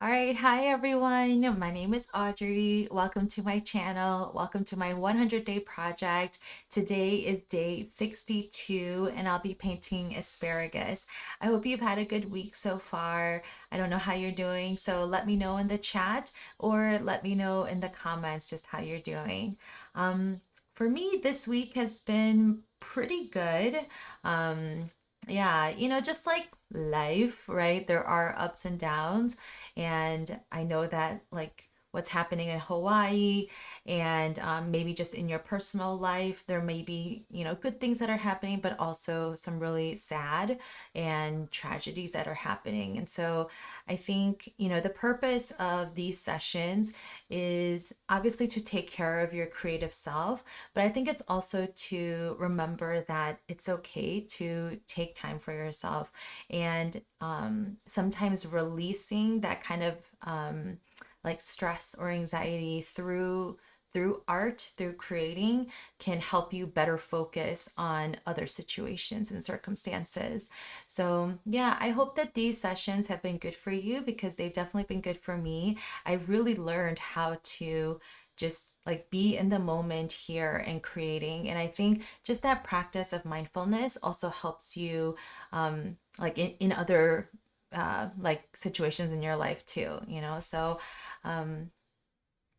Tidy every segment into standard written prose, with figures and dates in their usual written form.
All right, hi everyone. My name is Audrey. Welcome to my channel. Welcome to my 100-day project. Today is day 62 and I'll be painting asparagus. I hope you've had a good week so far. I don't know how you're doing, so let me know in the chat or let me know in the comments just how you're doing. For me, this week has been pretty good. Yeah, just like life, right? There are ups and downs. And I know that like what's happening in Hawaii and maybe just in your personal life, there may be, good things that are happening, but also some really sad and tragedies that are happening. And so I think, the purpose of these sessions is obviously to take care of your creative self, but I think it's also to remember that it's okay to take time for yourself and sometimes releasing that kind of like stress or anxiety through art, through creating, can help you better focus on other situations and circumstances. So, yeah, I hope that these sessions have been good for you because they've definitely been good for me. I really learned how to just like be in the moment here and creating. And I think just that practice of mindfulness also helps you like in other like situations in your life too, So um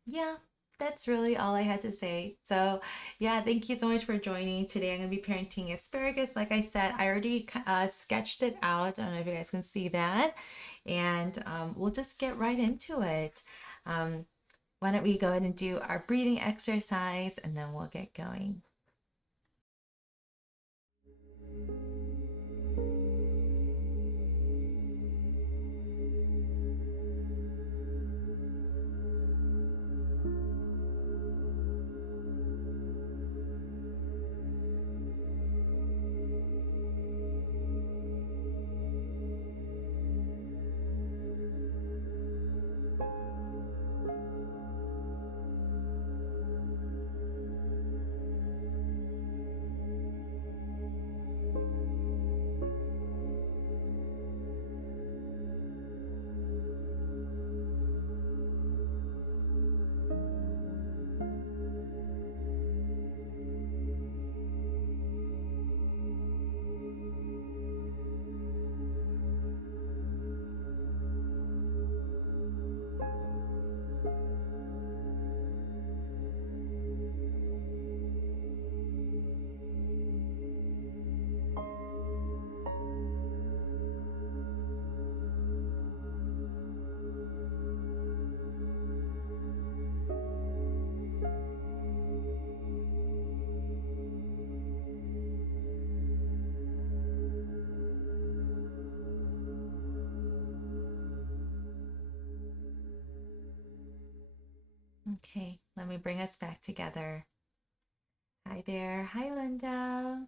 yeah, that's really all I had to say. So, yeah, thank you so much for joining. Today I'm going to be parenting asparagus. Like I said, I already sketched it out. I don't know if you guys can see that. And we'll just get right into it. Um, why don't we go ahead and do our breathing exercise and then we'll get going. Okay, let me bring us back together. Hi there. Hi, Linda.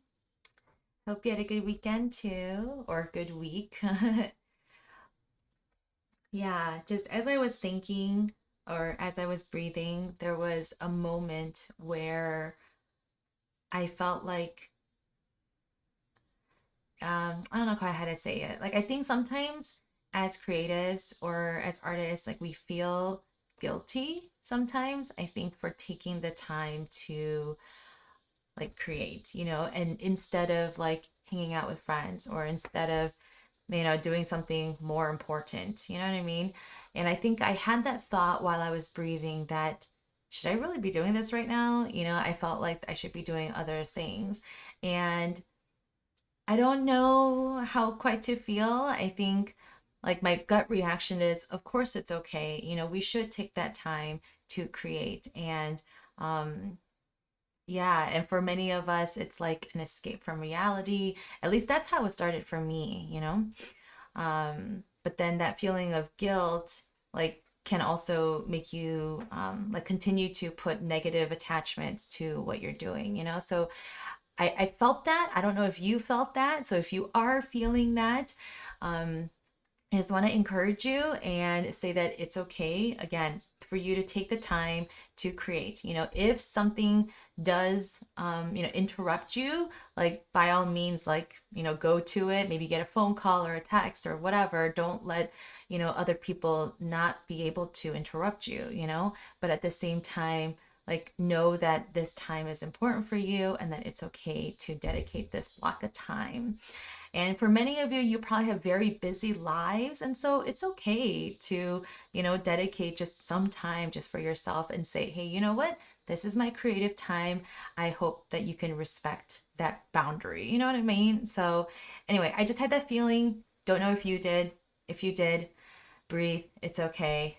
Hope you had a good weekend too, or a good week. Yeah, just as I was thinking or as I was breathing, there was a moment where I felt like, I don't know quite how to say it. Like, I think sometimes as creatives or as artists, like we feel guilty sometimes, I think, for taking the time to like create, and instead of like hanging out with friends or instead of doing something more important. You know what I mean? And I think I had that thought while I was breathing that should I really be doing this right now? I felt like I should be doing other things. And I don't know how quite to feel. I think like my gut reaction is, of course it's okay. We should take that time to create. And yeah, and for many of us, it's like an escape from reality. At least that's how it started for me. But then that feeling of guilt, like, can also make you like continue to put negative attachments to what you're doing. So I felt that. I don't know if you felt that. So if you are feeling that, um, I just want to encourage you and say that it's okay, again, for you to take the time to create. If something does, interrupt you, like by all means, like, go to it, maybe get a phone call or a text or whatever. Don't let, other people not be able to interrupt you. But at the same time, like, know that this time is important for you and that it's okay to dedicate this block of time. And for many of you, you probably have very busy lives. And so it's okay to, dedicate just some time just for yourself and say, hey, you know what? This is my creative time. I hope that you can respect that boundary. You know what I mean? So, anyway, I just had that feeling. Don't know if you did. If you did, breathe. It's okay.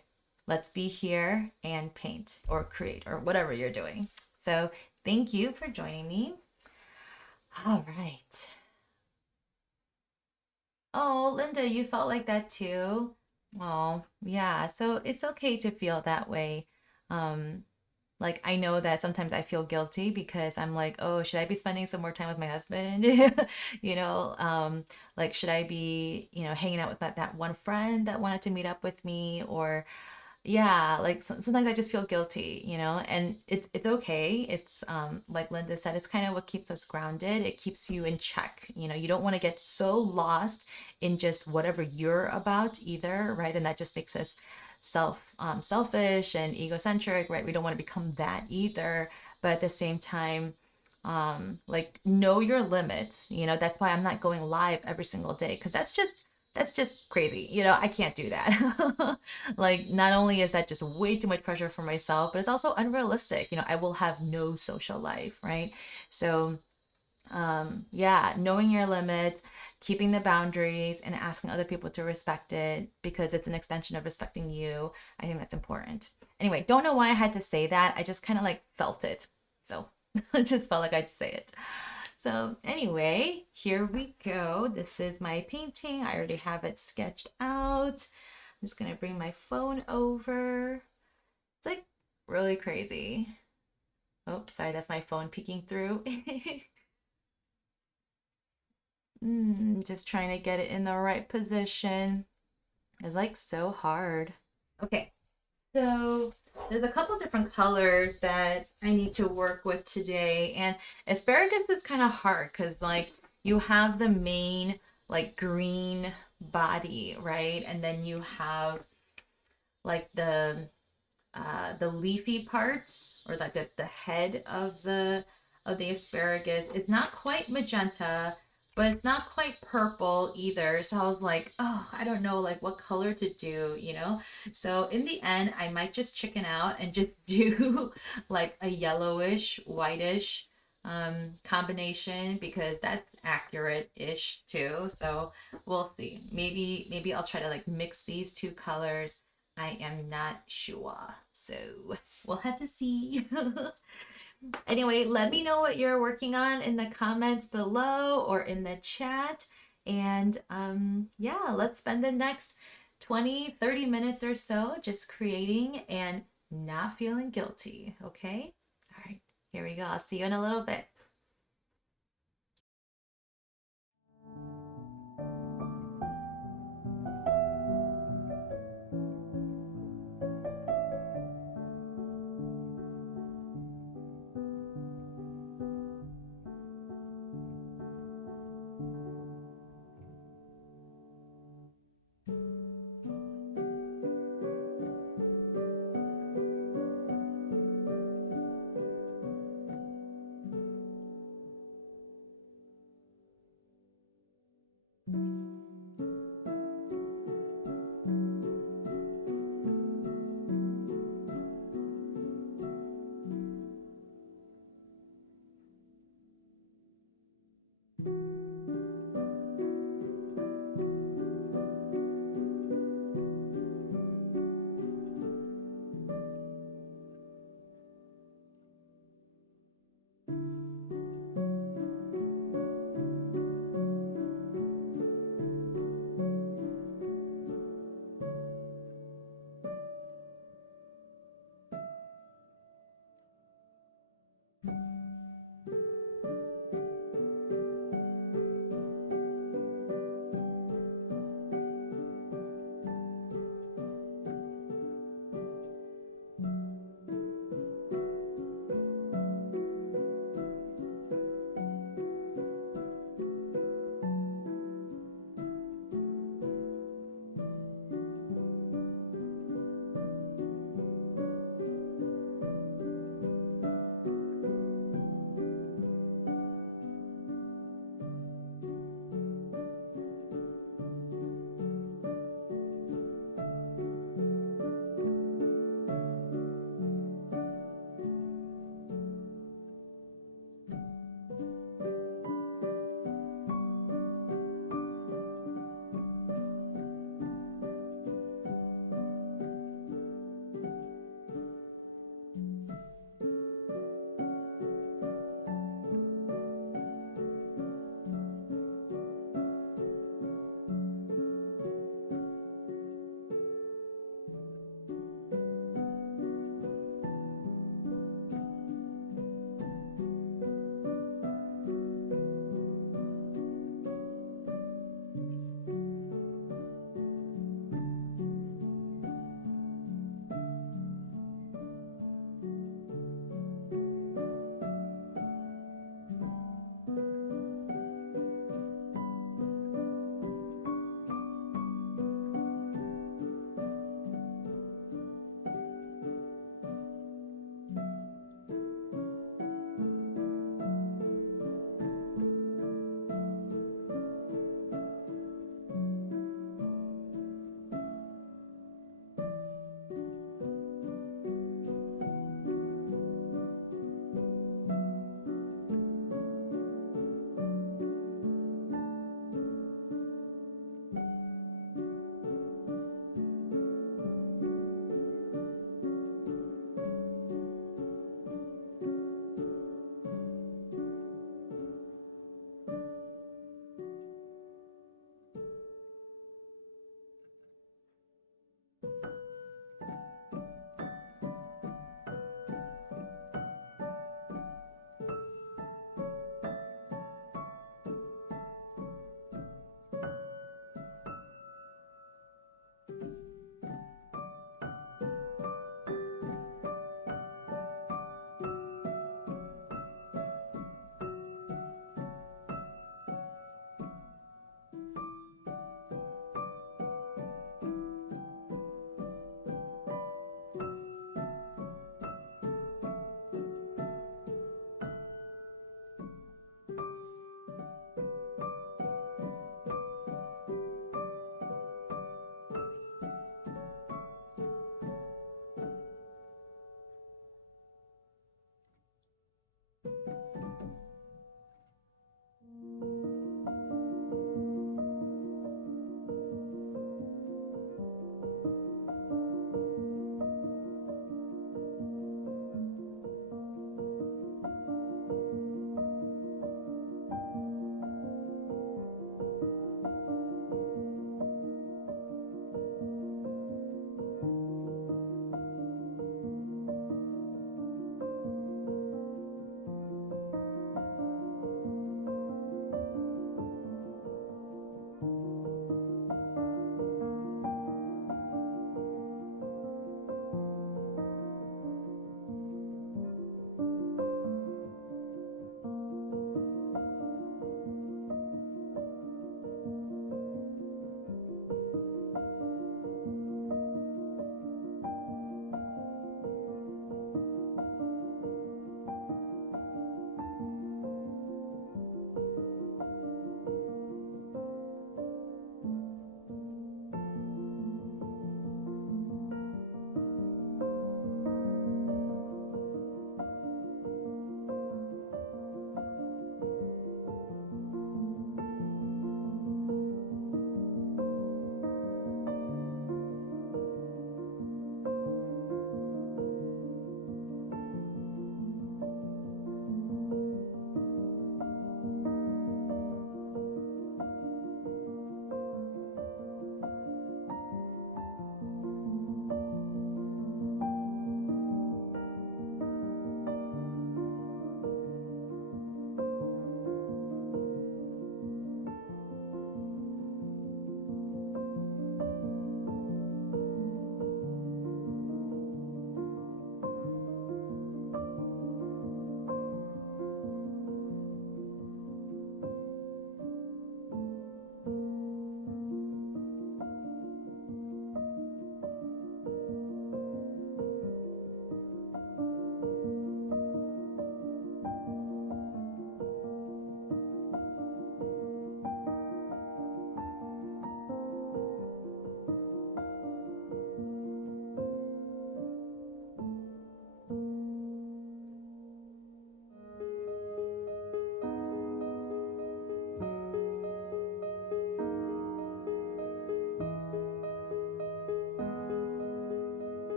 Let's be here and paint or create or whatever you're doing. So, thank you for joining me. All right. Oh, Linda, you felt like that too? Oh, yeah. So it's okay to feel that way. Um, like I know that sometimes I feel guilty because I'm like, oh, should I be spending some more time with my husband? You know, like should I be, hanging out with that one friend that wanted to meet up with me, or yeah, like sometimes I just feel guilty, and it's okay. It's like Linda said, it's kind of what keeps us grounded. It keeps you in check. You don't want to get so lost in just whatever you're about either, right? And that just makes us selfish and egocentric, right? We don't want to become that either. But at the same time, like know your limits. That's why I'm not going live every single day, because that's just crazy. I can't do that. Like, not only is that just way too much pressure for myself, but it's also unrealistic. I will have no social life, right? So, yeah, knowing your limits, keeping the boundaries, and asking other people to respect it because it's an extension of respecting you. I think that's important. Anyway, don't know why I had to say that. I just kind of like felt it. So, I just felt like I'd say it. So anyway, here we go. This is my painting. I already have it sketched out. I'm just gonna bring my phone over. It's like really crazy. Oh, sorry, that's my phone peeking through. Just trying to get it in the right position. It's like so hard. Okay, so there's a couple different colors that I need to work with today. And asparagus is kind of hard because like you have the main like green body, right? And then you have like the leafy parts, or like the head of the asparagus. It's not quite magenta, but it's not quite purple either. So I was like, oh, I don't know like what color to do. So in the end, I might just chicken out and just do like a yellowish, whitish combination, because that's accurate-ish too. So we'll see. Maybe I'll try to like mix these two colors. I am not sure. So we'll have to see. Anyway, let me know what you're working on in the comments below or in the chat. And yeah, let's spend the next 20-30 minutes or so just creating and not feeling guilty. Okay? All right, here we go. I'll see you in a little bit.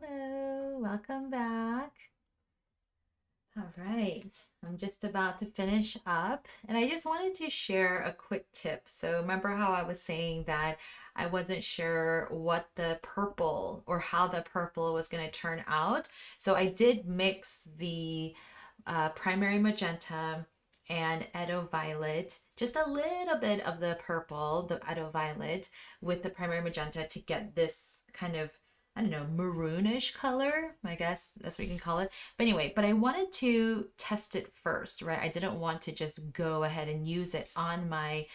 Hello, welcome back. All right, I'm just about to finish up, and I just wanted to share a quick tip. So, remember how I was saying that I wasn't sure what the purple or how the purple was going to turn out? So, I did mix the primary magenta and Edo Violet, just a little bit of the purple, the Edo Violet, with the primary magenta to get this kind of, I don't know, maroonish color. I guess that's what you can call it. But anyway, but I wanted to test it first, right? I didn't want to just go ahead and use it on my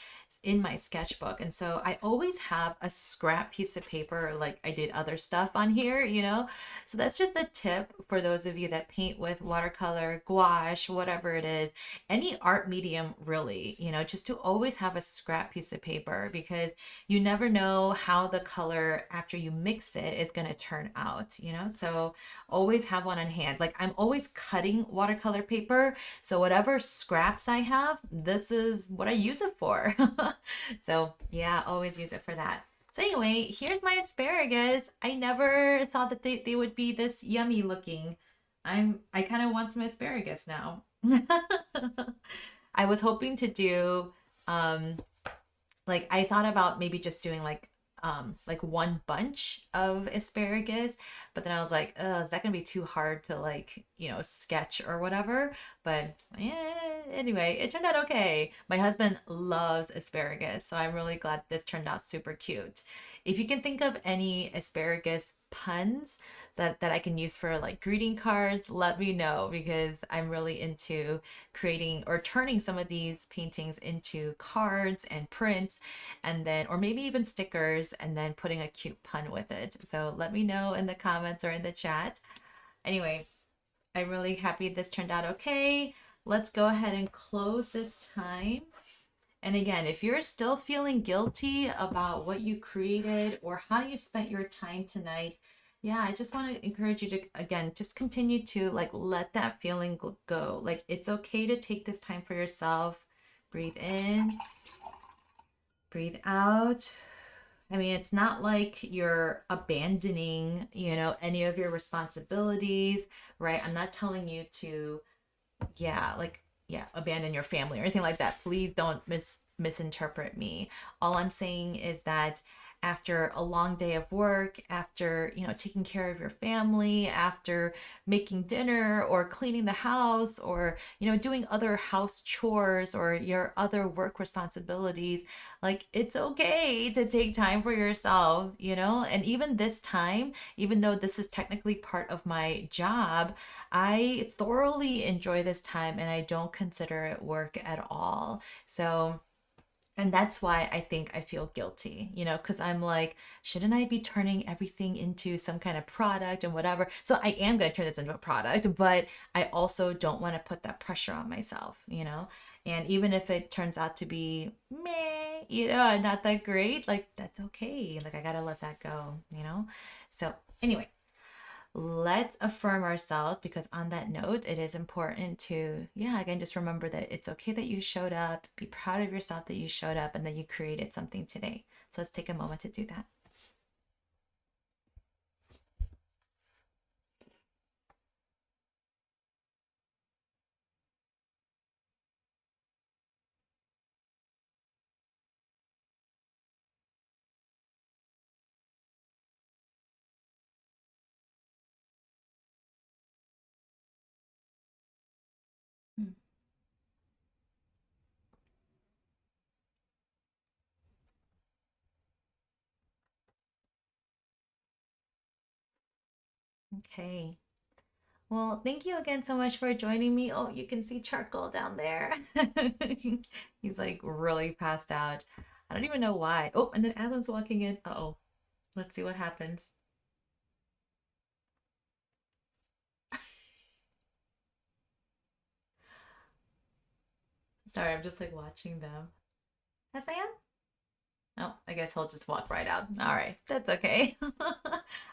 in my sketchbook. And so I always have a scrap piece of paper, like I did other stuff on here, you know? So that's just a tip for those of you that paint with watercolor, gouache, whatever it is, any art medium really, you know, just to always have a scrap piece of paper, because you never know how the color after you mix it is going to turn out, you know? So always have one on hand. Like I'm always cutting watercolor paper. So whatever scraps I have, this is what I use it for. So yeah, always use it for that. So anyway, here's my asparagus. I never thought that they would be this yummy looking. I kind of want some asparagus now. I was hoping to do like I thought about maybe just doing like one bunch of asparagus, but then I was like, oh, is that gonna be too hard to like, you know, sketch or whatever? But yeah, anyway, it turned out okay. My husband loves asparagus, so I'm really glad this turned out super cute. If you can think of any asparagus puns that I can use for like greeting cards, let me know, because I'm really into creating or turning some of these paintings into cards and prints, and then, or maybe even stickers, and then putting a cute pun with it. So let me know in the comments or in the chat. Anyway, I'm really happy this turned out okay. Let's go ahead and close this time. And again, if you're still feeling guilty about what you created or how you spent your time tonight, yeah, I just want to encourage you to, again, just continue to like let that feeling go. Like it's okay to take this time for yourself. Breathe in, breathe out. I mean, it's not like you're abandoning, you know, any of your responsibilities, right? I'm not telling you to, yeah, like, yeah, abandon your family or anything like that. Please don't misinterpret me. All I'm saying is that after a long day of work, after, you know, taking care of your family, after making dinner or cleaning the house, or, you know, doing other house chores or your other work responsibilities, like it's okay to take time for yourself, you know? And even this time, even though this is technically part of my job, I thoroughly enjoy this time and I don't consider it work at all. So, and that's why I think I feel guilty, you know, because I'm like, shouldn't I be turning everything into some kind of product and whatever? So I am going to turn this into a product, but I also don't want to put that pressure on myself, you know? And even if it turns out to be meh, you know, and not that great, like that's okay. Like I got to let that go, you know? So anyway, let's affirm ourselves, because on that note, it is important to, yeah, again, just remember that it's okay that you showed up, be proud of yourself that you showed up and that you created something today. So let's take a moment to do that. Hmm. Okay. Well, thank you again so much for joining me. Oh, you can see charcoal down there. He's like really passed out. I don't even know why. Oh, and then Alan's walking in. Uh-oh. Let's see what happens. Sorry, I'm just like watching them. Hassan? Oh, I guess he'll just walk right out. All right, that's okay.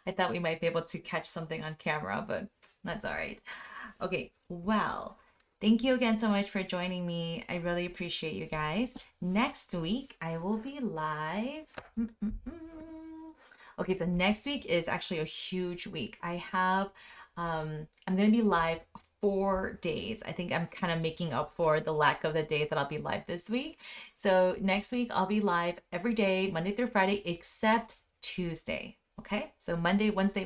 I thought we might be able to catch something on camera, but that's all right. Okay, well, thank you again so much for joining me. I really appreciate you guys. Next week, I will be live. Okay, so next week is actually a huge week. I'm gonna be live 4 days. I think I'm kind of making up for the lack of the days that I'll be live this week. So next week I'll be live every day, Monday through Friday, except Tuesday. Okay, so Monday, Wednesday,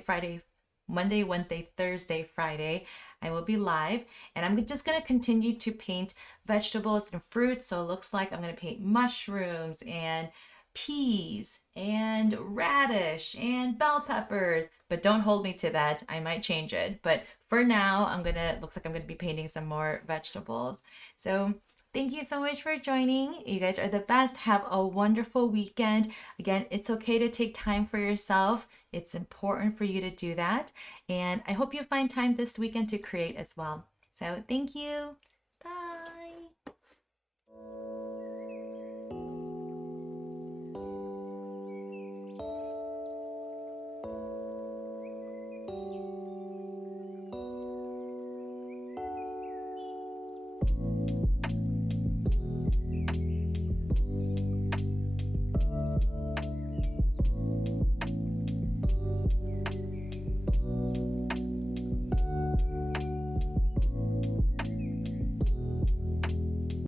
Thursday, Friday, I will be live, and I'm just gonna continue to paint vegetables and fruits. So it looks like I'm gonna paint mushrooms and peas and radish and bell peppers, but don't hold me to that. I might change it. But for now, looks like I'm gonna be painting some more vegetables. So thank you so much for joining. You guys are the best. Have a wonderful weekend. Again, it's okay to take time for yourself. It's important for you to do that. And I hope you find time this weekend to create as well. So thank you. Bye.